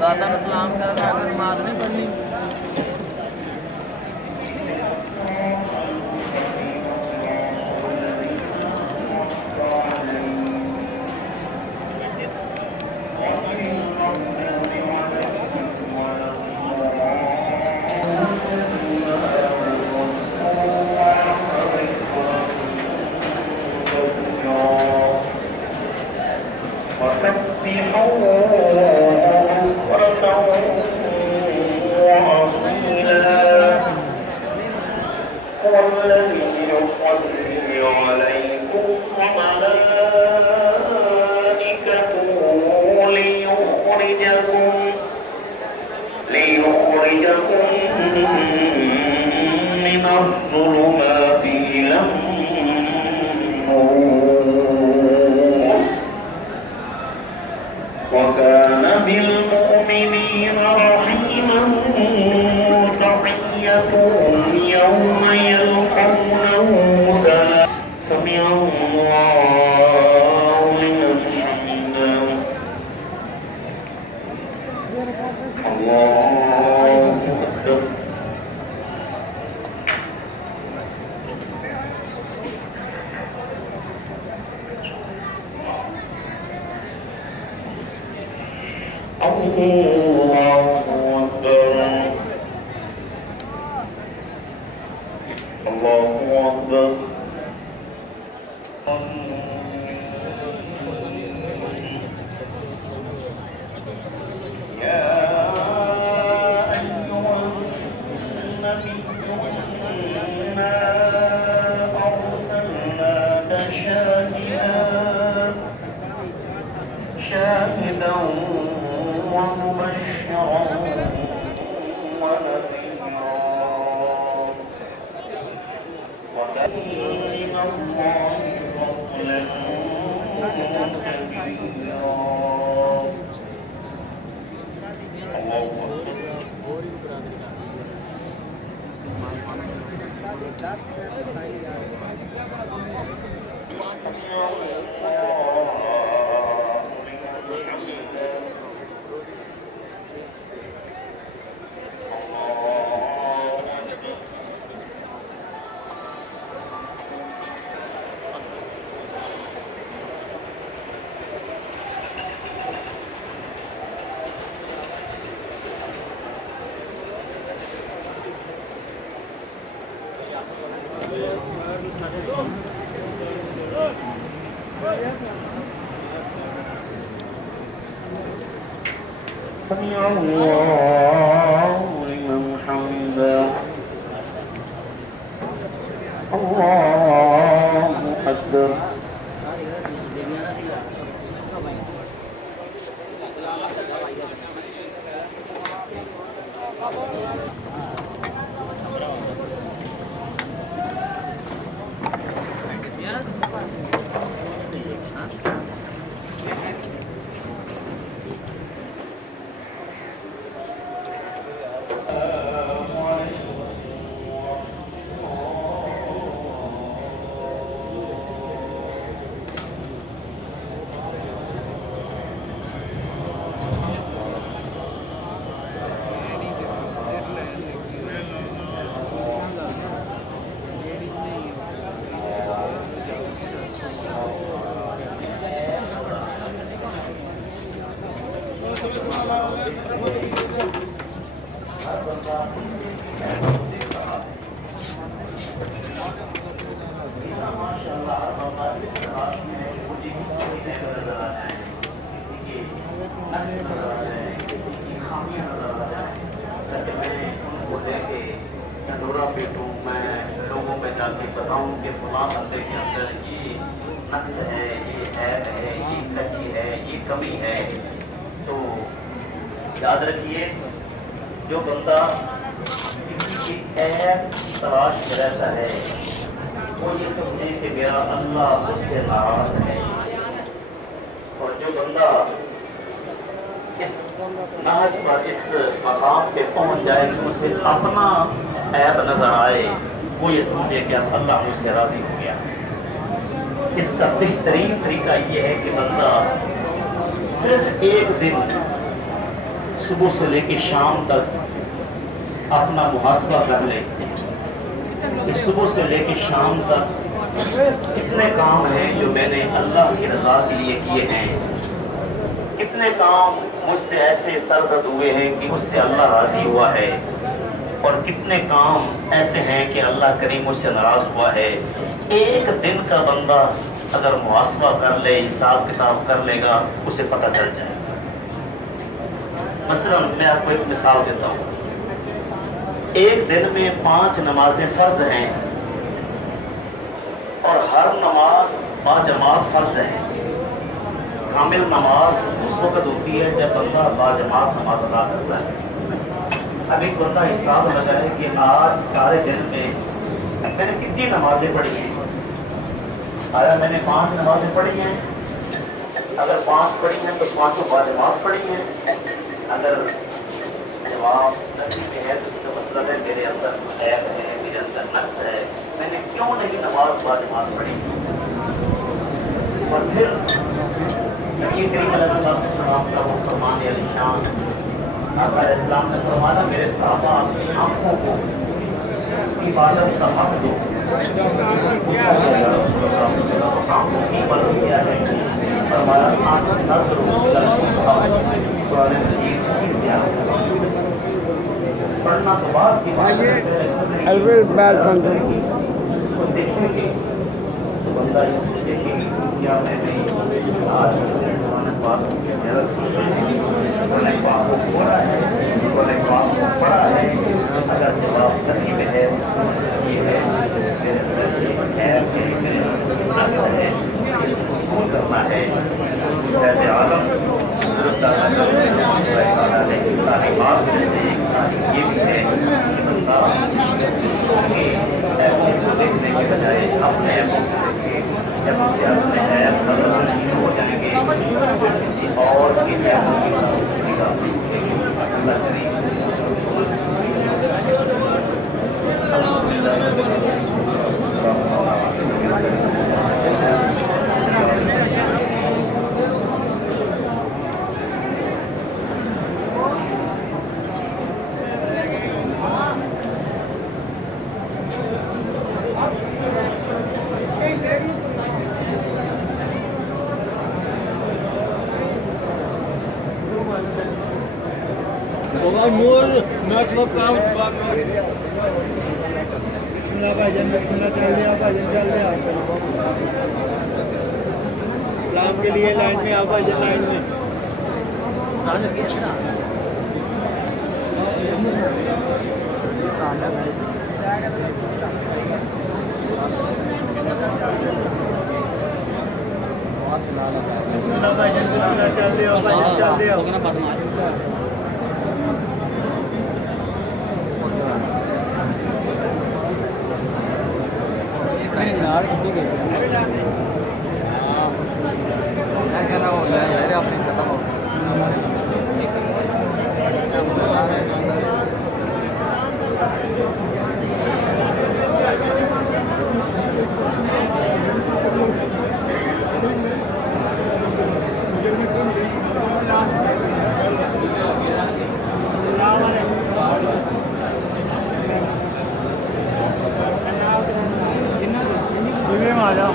दाता ने सलाम करना नमाज नहीं पढ़नी। سمع الله لمن حمده الله أكبر लोगों में जाके बताऊं कि फलां बंदे के अंदर ये नक्स है, ये ऐब है, ये कमी है, ये कमी है। तो याद रखिए, जो बंदा किसी की ऐब तलाश में रहता है वो ये समझे कि मेरा अल्लाह उससे नाराज है। और जो बंदा इस नहज पर, इस मकाम पे पहुंच जाए कि उसे अपना ऐब नजर आए, वो ये समझे कि अब अल्लाह मुझसे राजी हो गया। इसका बेहतरीन तरीका ये है कि बंदा सिर्फ एक दिन सुबह से लेकर शाम तक अपना मुहासबा कर ले कि सुबह से लेकर शाम तक कितने काम हैं जो मैंने अल्लाह की रजा के लिए किए हैं, कितने काम मुझसे ऐसे सरजद हुए हैं कि मुझसे अल्लाह राजी हुआ है, और कितने काम ऐसे हैं कि अल्लाह करीम मुझसे नाराज हुआ है। एक दिन का बंदा अगर मुहासबा कर ले, हिसाब किताब कर लेगा, उसे पता चल जाएगा। मसलन मैं आपको एक मिसाल देता हूँ। एक दिन में 5 नमाजें फर्ज हैं और हर नमाज बाजमात फर्ज है। कामिल नमाज उस वक्त होती है जब बंदा बाजमात नमाज अदा करता है। अभी बंदा हिसाब लगाए कि आज सारे दिन में मैंने कितनी नमाजें पढ़ी हैं। आया मैंने 5 नमाजें पढ़ी हैं। अगर 5 पढ़ी हैं तो 5 बाजमात पढ़ी हैं। अगर जवाब नफी में है तो इसका मतलब है मेरे अंदर ऐब है, मेरे अंदर नक्स है, मैंने क्यों नहीं नमाज बाजमात पढ़ी। और फिर नबी करीम अलैहिस्सलाम का वो फरमान अलीशान आका इस्लाम ने फरमाया, मेरे सहाबा अपनी आंखों को इबादत का हक दो। आंखों की इबादत क्या है? फरमाया आंख नज़र पढ़ना तो बाद की बात है। तो देखेंगे तो बंदा ये सोचेंगे क्या मैं नहीं आज बात को पढ़ा है, बात को पढ़ा है। अगर जवाब नफी में है ये है मेरे अंदर है, दूर करना है। फैज़ आलम बात में से एक ये भी है कि बंदा ऐबों देखने के बजाय अपने ऐबों को देखे। जब उसे अपने ऐब नजर आने शुरू हो जाएंगे तो किसी और के ऐबों की Amor, not look out, but इस्लाम के लिए लाइन में आप लाइन में आ जाओ